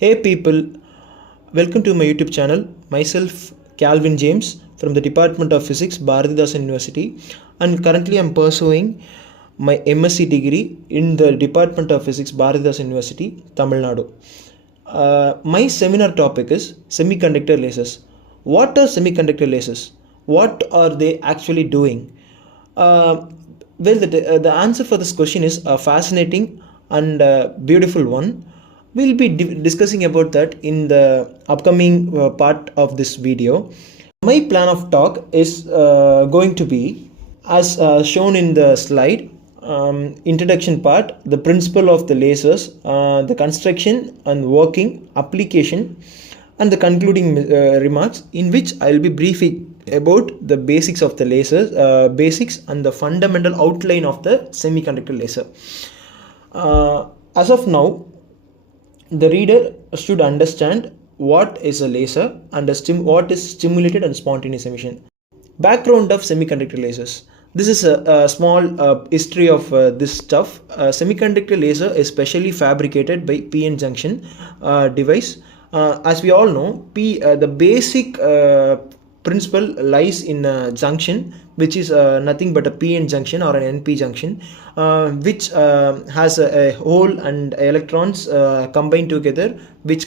Hey people, welcome to my YouTube channel. Myself Calvin James from the Department of Physics, Bharathidasan University, and currently I'm pursuing my MSc degree in the Department of Physics, Bharathidasan University, Tamil Nadu. My seminar topic is semiconductor lasers. What are semiconductor lasers? What are they actually doing? Uh, the answer for this question is a fascinating and beautiful one. We'll be discussing about that in the upcoming part of this video. My plan of talk is going to be as shown in the slide. Introduction part, the principle of the lasers, the construction and working application, and the concluding remarks, in which I'll be briefing about the basics of the lasers, basics and the fundamental outline of the semiconductor laser. As of now, the reader should understand what is a laser and what is stimulated and spontaneous emission. Background of semiconductor lasers. This is a small history of this stuff. Semiconductor laser is specially fabricated by PN junction device. As we all know, the basic principle lies in a junction, which is nothing but a PN junction or an NP junction, which has a hole and electrons combined together, which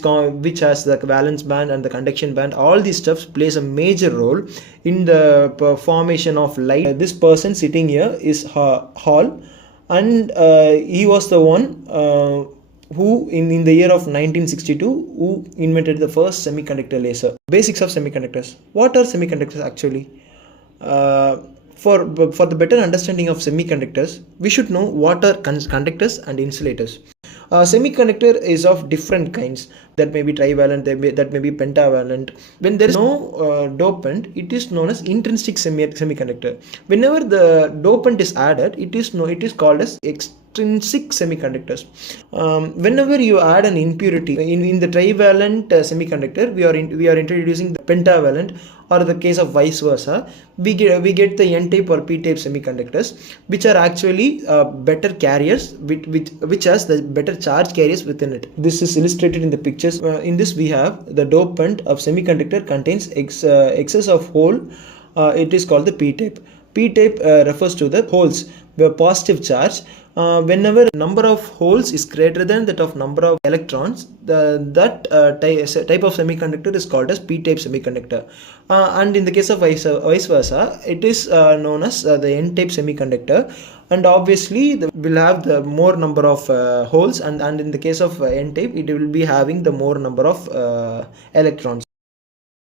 has the valence band and the conduction band. All these stuffs plays a major role in the formation of light. This person sitting here is Hall, and he was the one who in the year of 1962 who invented the first semiconductor laser. Basics of semiconductors. What are semiconductors actually? For the better understanding of semiconductors, we should know what are conductors and insulators. Semiconductor is of different kinds. That may be trivalent, that may be pentavalent. When there is no dopant, it is known as intrinsic semiconductor. Whenever the dopant is added, it is called as extrinsic semiconductors. Whenever you add an impurity in the trivalent semiconductor, we are introducing the pentavalent, or the case of vice versa, we get the n-type or p-type semiconductors, which are actually better carriers, which has the better charge carriers within it. This is illustrated in the pictures. In this we have the dopant of semiconductor contains excess of hole. It is called the p-type. P-type refers to the holes, the positive charge. Whenever number of holes is greater than that of number of electrons, that type of semiconductor is called as p-type semiconductor. And in the case of vice versa, it is known as the n-type semiconductor. And obviously will have the more number of holes, and in the case of n-type, it will be having the more number of electrons.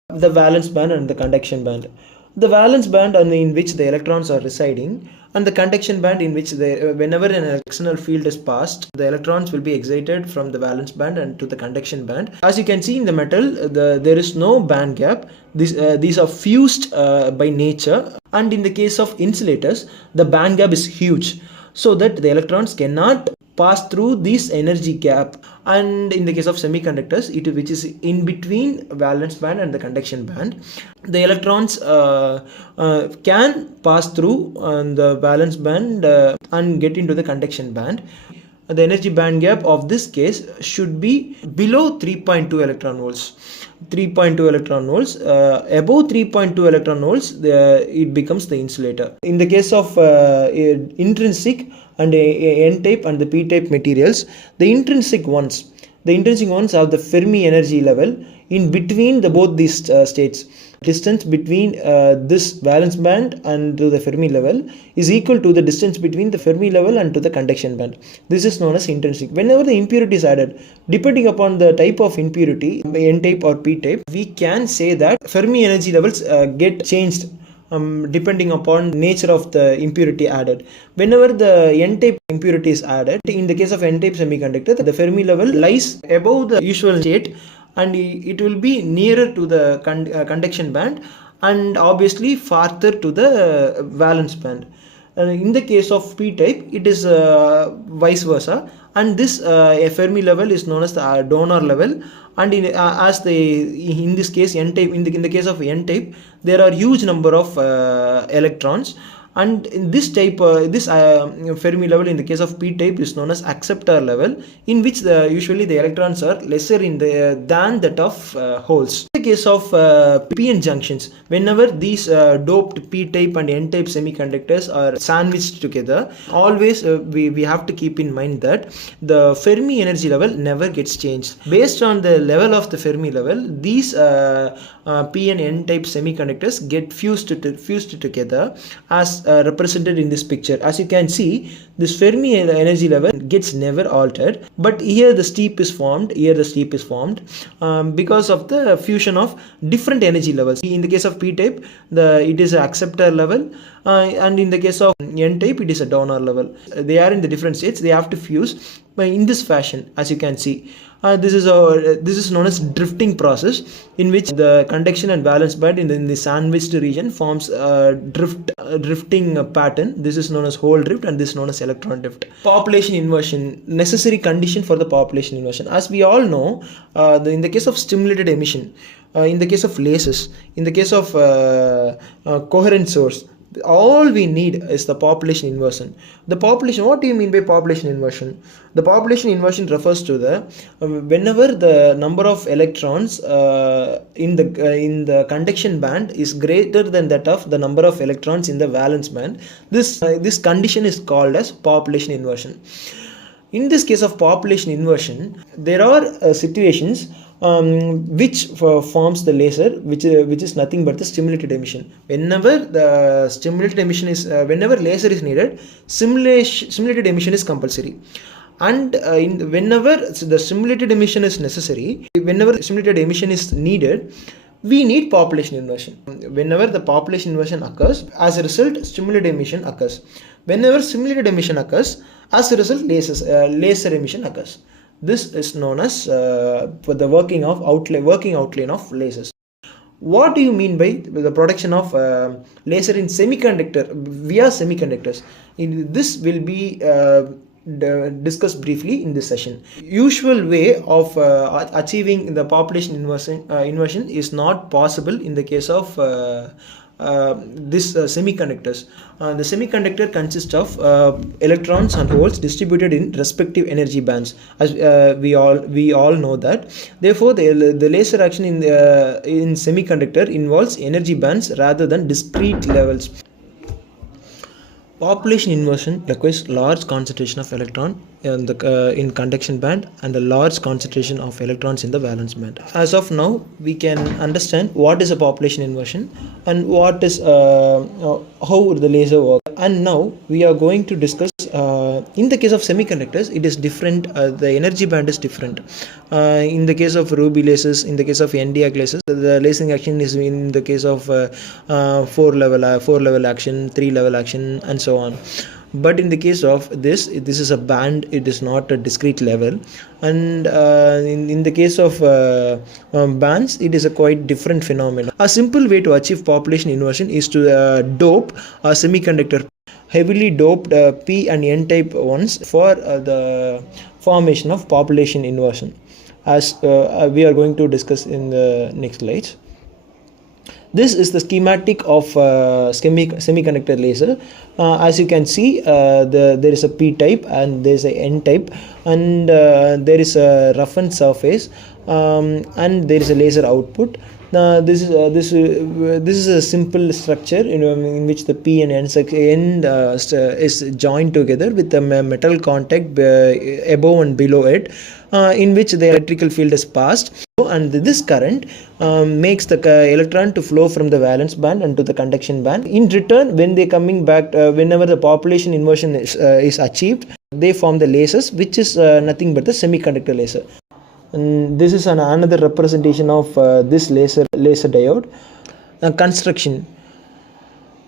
The valence band and the conduction band. The valence band in which the electrons are residing, and the conduction band in which whenever an external field is passed, the electrons will be excited from the valence band and to the conduction band. As you can see in the metal, there is no band gap. These are fused by nature, and in the case of insulators, the band gap is huge, so that the electrons cannot pass through this energy gap. And in the case of semiconductors, which is in between valence band and the conduction band, the electrons can pass through the valence band and get into the conduction band. The energy band gap of this case should be below 3.2 electron volts. 3.2 electron volts. Above 3.2 electron volts, it becomes the insulator. In the case of intrinsic and n-type and the p-type materials, the intrinsic ones have the Fermi energy level in between both these states. Distance between this valence band and to the Fermi level is equal to the distance between the Fermi level and to the conduction band. This is known as intrinsic. Whenever the impurity is added, depending upon the type of impurity, n-type or p-type, we can say that Fermi energy levels get changed depending upon nature of the impurity added. Whenever the n-type impurity is added, in the case of n-type semiconductor, the Fermi level lies above the usual state, and it will be nearer to the conduction band, and obviously farther to the valence band. In the case of p-type, it is vice versa, and this Fermi level is known as the donor level. And in this case n-type, in the case of n-type, there are huge number of electrons, And in this type, this Fermi level in the case of p type is known as acceptor level, in which usually the electrons are lesser in the than that of holes. In the case of p-n junctions, whenever these doped p type and n type semiconductors are sandwiched together, always we have to keep in mind that the Fermi energy level never gets changed. Based on the level of the Fermi level, these p and n type semiconductors get fused together as represented in this picture. As you can see, this Fermi energy level gets never altered, but here the steep is formed, because of the fusion of different energy levels. In the case of p type, it is an acceptor level, and in the case of n type, it is a donor level. They are in the different states. They have to fuse in this fashion, as you can see. This is known as drifting process, in which the conduction and valence band in the sandwiched region forms a drifting pattern. This is known as hole drift, and this is known as electron drift. Population inversion, necessary condition for the population inversion. As we all know, in the case of stimulated emission, in the case of lasers, in the case of coherent source, all we need is the population inversion. The population, what do you mean by population inversion? The population inversion refers to the whenever the number of electrons in the conduction band is greater than that of the number of electrons in the valence band, this condition is called as population inversion. In this case of population inversion, there are situations which forms the laser, which is nothing but the stimulated emission. Whenever the stimulated emission is, whenever laser is needed, stimulated emission is compulsory. And whenever the stimulated emission is necessary, whenever stimulated emission is needed, we need population inversion. Whenever the population inversion occurs, as a result, stimulated emission occurs. Whenever stimulated emission occurs, as a result, laser emission occurs. This is known as for the working outline of lasers. What do you mean by the production of laser in semiconductor via semiconductors? This will be discussed briefly in this session. Usual way of achieving the population inversion is not possible in the case of semiconductors. The semiconductor consists of electrons and holes distributed in respective energy bands, as we all know that. Therefore, the laser action in semiconductor involves energy bands rather than discrete levels. Population inversion requires large concentration of electron in conduction band and a large concentration of electrons in the valence band. As of now, we can understand what is a population inversion and what is how the laser works. And now we are going to discuss in the case of semiconductors, it is different. The energy band is different. In the case of ruby lasers, in the case of NdAc lasers, the lasing action is in the case of 4-level action, 3-level action, and so on. But in the case of this is a band, it is not a discrete level. And in the case of bands, it is a quite different phenomenon. A simple way to achieve population inversion is to dope a semiconductor heavily doped p and n type ones for the formation of population inversion, as we are going to discuss in the next slides. This is the schematic of semiconductor laser. As you can see, there is a p type and there is a n type, and there is a roughened surface, and there is a laser output. This is a simple structure in which the p and n is joined together with a metal contact above and below it, in which the electrical field is passed, and this current makes the electron to flow from the valence band and to the conduction band. In return, when they coming back, whenever the population inversion is achieved, they form the lasers, which is nothing but the semiconductor laser. And this is another representation of this laser diode. Construction.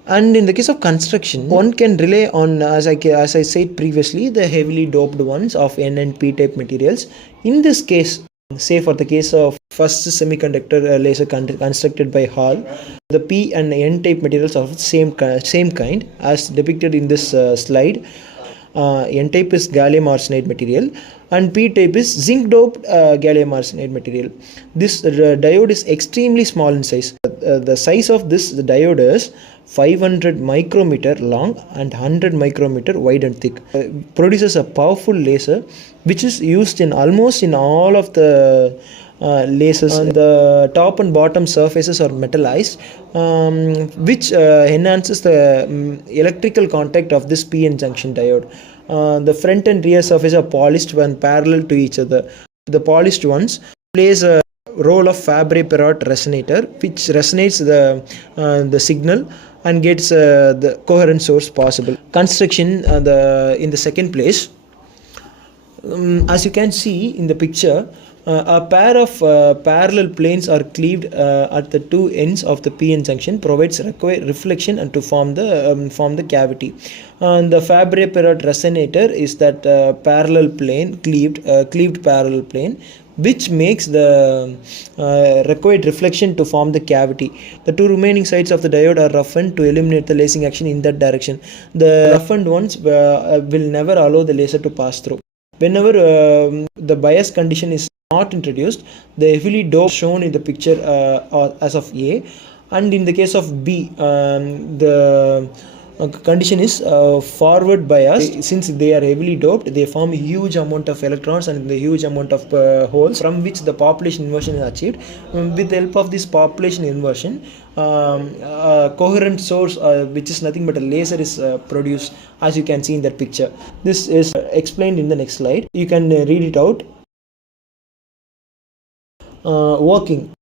And in the case of construction, one can rely on, as I said previously, the heavily doped ones of N and P type materials. In this case, say for the case of first semiconductor laser constructed by Hall, the P and N type materials are of same kind as depicted in this slide. N type is gallium arsenide material, and p-type is zinc doped gallium arsenide material. This diode is extremely small in size. The size of this diode is 500 micrometer long and 100 micrometer wide and thick. Produces a powerful laser which is used in almost in all of the lasers. The top and bottom surfaces are metallized, which enhances the electrical contact of this p-n junction diode. The front and rear surface are polished when parallel to each other. The polished ones plays a role of fiber-optic resonator, which resonates the signal and gets the coherent source possible. Construction in the second place. As you can see in the picture, a pair of parallel planes are cleaved at the two ends of the p-n junction, provides required reflection and to form the cavity. And the fiber-optic resonator is that parallel plane, cleaved parallel plane, which makes the required reflection to form the cavity. The two remaining sides of the diode are roughened to eliminate the lasing action in that direction. The roughened ones will never allow the laser to pass through. Whenever the bias condition is not introduced, the heavily doped shown in the picture as of A, and in the case of B, the condition is forward bias. Since they are heavily doped, they form a huge amount of electrons and the huge amount of holes, from which the population inversion is achieved. With the help of this population inversion, coherent source, which is nothing but a laser, is produced, as you can see in that picture. This is explained in the next slide. You can read it out. Working.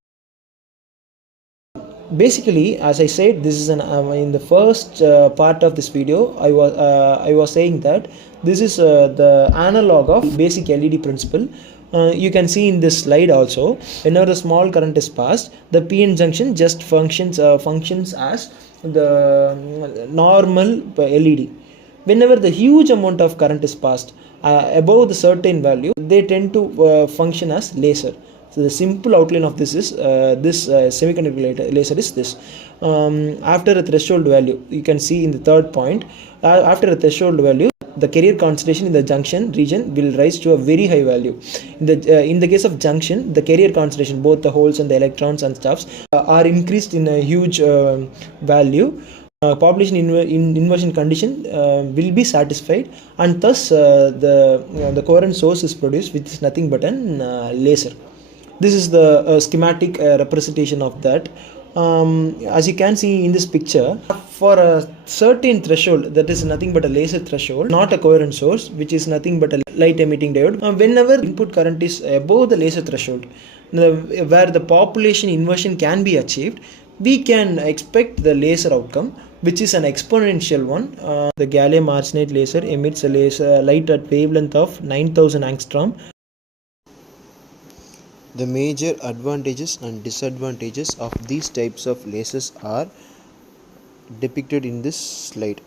Basically, as I said, this is in the first part of this video, I was saying that this is the analog of basic LED principle. You can see in this slide also, whenever the small current is passed, the p-n junction just functions as the normal LED. Whenever the huge amount of current is passed above the certain value, they tend to function as laser. So the simple outline of this is this semiconductor laser is this. After a threshold value, you can see in the third point, after a threshold value, the carrier concentration in the junction region will rise to a very high value. In the case of junction, the carrier concentration, both the holes and the electrons and stuffs, are increased in a huge value. Population inversion condition will be satisfied, and thus the coherent source is produced, which is nothing but an laser. This is the schematic representation of that. As you can see in this picture, for a certain threshold, that is nothing but a laser threshold, not a coherent source, which is nothing but a light emitting diode. Whenever input current is above the laser threshold, where the population inversion can be achieved, we can expect the laser outcome, which is an exponential one. The gallium arsenide laser emits a laser light at wavelength of 9000 angstrom. The major advantages and disadvantages of these types of lasers are depicted in this slide.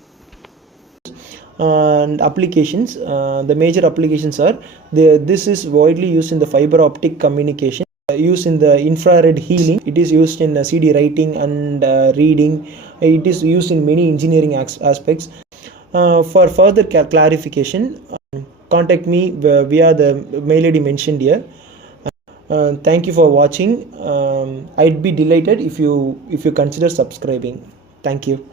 And applications, the major applications are, this is widely used in the fiber optic communication, used in the infrared healing, it is used in CD writing and reading, it is used in many engineering aspects. For further clarification, contact me via the mail ID mentioned here. Thank you for watching. I'd be delighted if you consider subscribing. Thank you.